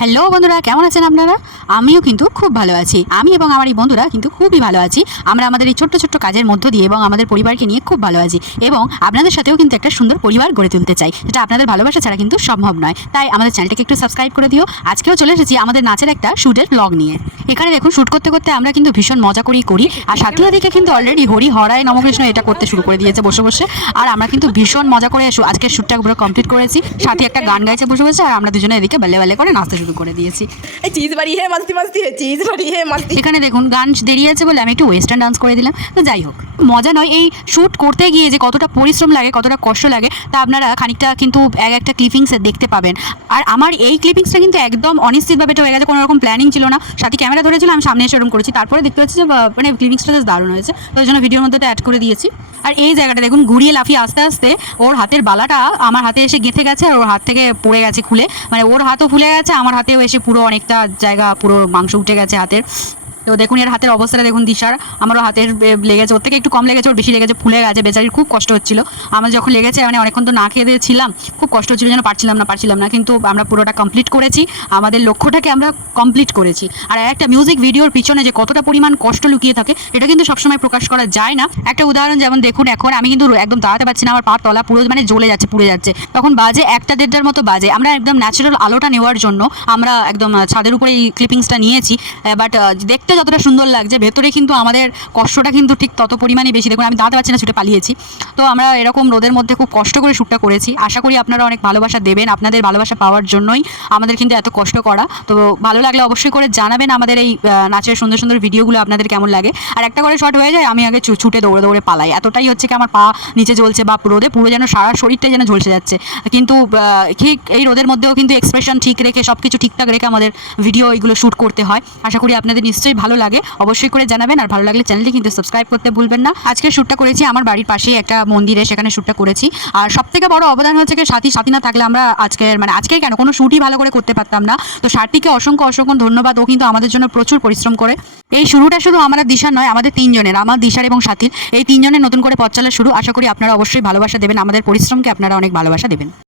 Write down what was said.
Hello বন্ধুরা, কেমন আছেন আপনারা? আমিও কিন্তু খুব ভালো আছি। আমি এবং আমার এই বন্ধুরা কিন্তু খুবই ভালো আছি। আমরা আমাদের এই ছোট্ট ছোট্ট কাজের মধ্য দিয়ে এবং আমাদের পরিবারকে নিয়ে খুব ভালো আছি এবং আপনাদের সাথেও কিন্তু একটা সুন্দর পরিবার গড়ে তুলতে চাই, যেটা আপনাদের ভালোবাসা ছাড়া কিন্তু সম্ভব নয়। তাই আমাদের চ্যানেলটাকে একটু সাবস্ক্রাইব করে দিও। আজকেও চলে এসেছি আমাদের নাচের একটা শ্যুটের ব্লগ নিয়ে। এখানে দেখুন, শ্যুট করতে করতে আমরা কিন্তু ভীষণ মজা করি আর সাথীরা দিকে কিন্তু অলরেডি হরি হরায় নমকৃষ্ণ এটা করতে শুরু করে দিয়েছে বসে বসে। আর আমরা কিন্তু ভীষণ মজা করে আজকের শ্যুটটা পুরো কমপ্লিট করেছি। সাথী একটা গান গাইছে বসে বসে, আর আমরা দুজনে এদিকে বেলে বেলে করে নাচতে শুরু করে দিয়েছি। चीज बड़ी है मस्ती मस्ती है चीज बड़ी है मस्ती। এখানে দেখুন, গান দেরি আছে বলে আমি একটু ওয়েস্টার্ন ডান্স করে দিলাম। তো যাই হোক, মজা নয়, এই শ্যুট করতে গিয়ে যে কতটা পরিশ্রম লাগে, কতটা কষ্ট লাগে, তা আপনারা খানিকটা কিন্তু একটা ক্লিপিংসে দেখতে পাবেন। আর আমার এই ক্লিপিংসটা কিন্তু একদম অনিশ্চিতভাবে হয়ে গেছে, কোনো রকম প্ল্যানিং ছিল না। সাথে ক্যামেরা ধরেছিল, আমি সামনে এসে ওরকম করেছি। তারপরে দেখতে পাচ্ছি যে মানে ক্লিপিংসটা জাস্ট দারুণ হয়েছে, তো ওই জন্য ভিডিওর মধ্যে অ্যাড করে দিয়েছি। আর এই জায়গাটা দেখুন, ঘুরিয়ে লাফিয়ে আস্তে আস্তে ওর হাতের বালাটা আমার হাতে এসে গেঁথে গেছে, আর ওর হাত থেকে পড়ে গেছে খুলে। মানে ওর হাতও ফুলে গেছে, আমার হাতেও এসে পুরো অনেকটা জায়গা পুরো মাংস উঠে গেছে হাতের। তো দেখুন এর হাতের অবস্থাটা দেখুন, দিশার আমারও হাতের লেগেছে, ওর থেকে একটু কম লেগেছে, ওর বেশি লেগেছে, ফুলে গেছে। বেচারির খুব কষ্ট হচ্ছিল। আমার যখন লেগেছে মানে অনেকক্ষণ তো না খেয়ে দিয়েছিলাম, খুব কষ্ট হচ্ছিল, যেন পারছিলাম না, কিন্তু আমরা পুরোটা কমপ্লিট করেছি। আমাদের লক্ষ্যটাকে আমরা কমপ্লিট করেছি। আর একটা মিউজিক ভিডিওর পিছনে যে কতটা পরিমাণ কষ্ট লুকিয়ে থাকে, এটা কিন্তু সবসময় প্রকাশ করা যায় না। একটা উদাহরণ যেমন দেখুন, এখন আমি কিন্তু একদম দাঁড়াতে পারছি না, আমার পা তলা পুরো মানে জ্বলে যাচ্ছে, পুড়ে যাচ্ছে। তখন বাজে 1টা-1.5টার মতো বাজে। আমরা একদম ন্যাচারাল আলোটা নেওয়ার জন্য আমরা একদম ছাদের উপরে এই ক্লিপিংসটা নিয়েছি। বাট দেখতে যতটা সুন্দর লাগছে, ভেতরে কিন্তু আমাদের কষ্টটা কিন্তু ঠিক তত পরিমাণে বেশি। দেখুন আমি দাঁড়াতে পারছি না, ছুটে পালিয়েছি। তো আমরা এরকম রোদের মধ্যে খুব কষ্ট করে শ্যুটটা করেছি। আশা করি আপনারা অনেক ভালোবাসা দেবেন। আপনাদের ভালোবাসা পাওয়ার জন্যই আমাদের কিন্তু এত কষ্ট করা। তো ভালো লাগলে অবশ্যই করে জানাবেন আমাদের এই নাচের সুন্দর সুন্দর ভিডিওগুলো আপনাদের কেমন লাগে। আর একটা করে শট হয়ে যায়, আমি আগে ছুটে দৌড়ে দৌড়ে পালাই। এতটাই হচ্ছে কি আমার পা নিচে জ্বলছে, বা রোদে পুরো যেন সারা শরীরটাই যেন ঝলসে যাচ্ছে। কিন্তু ঠিক এই রোদের মধ্যেও কিন্তু এক্সপ্রেশন ঠিক রেখে, সব কিছু ঠিকঠাক রেখে আমাদের ভিডিও এগুলো শ্যুট করতে হয়। আশা করি আপনাদের নিশ্চয়ই ভালো লাগে, অবশ্যই করে জানাবেন। আর ভালো লাগলে চ্যানেলটি কিন্তু সাবস্ক্রাইব করতে ভুলবেন না। আজকে শ্যুটটা করেছি আমার বাড়ির পাশেই একটা মন্দিরে, সেখানে শ্যুটটা করেছি। আর সবথেকে বড় অবদান হচ্ছে কি, সাথী না থাকলে আমরা আজকের কেন কোনো শ্যুটই ভালো করে করতে পারতাম না। তো সাথীকে অসংখ্য ধন্যবাদ। ও কিন্তু আমাদের জন্য প্রচুর পরিশ্রম করে। এই শুরুটা শুধু আমার দিশার নয়, আমাদের তিনজনের, আমার দিশার এবং সাথীর, এই তিনজনের নতুন করে পথ চলা শুরু। আশা করি আপনারা অবশ্যই ভালোবাসা দেবেন, আমাদের পরিশ্রমকে আপনারা অনেক ভালোবাসা দেবেন।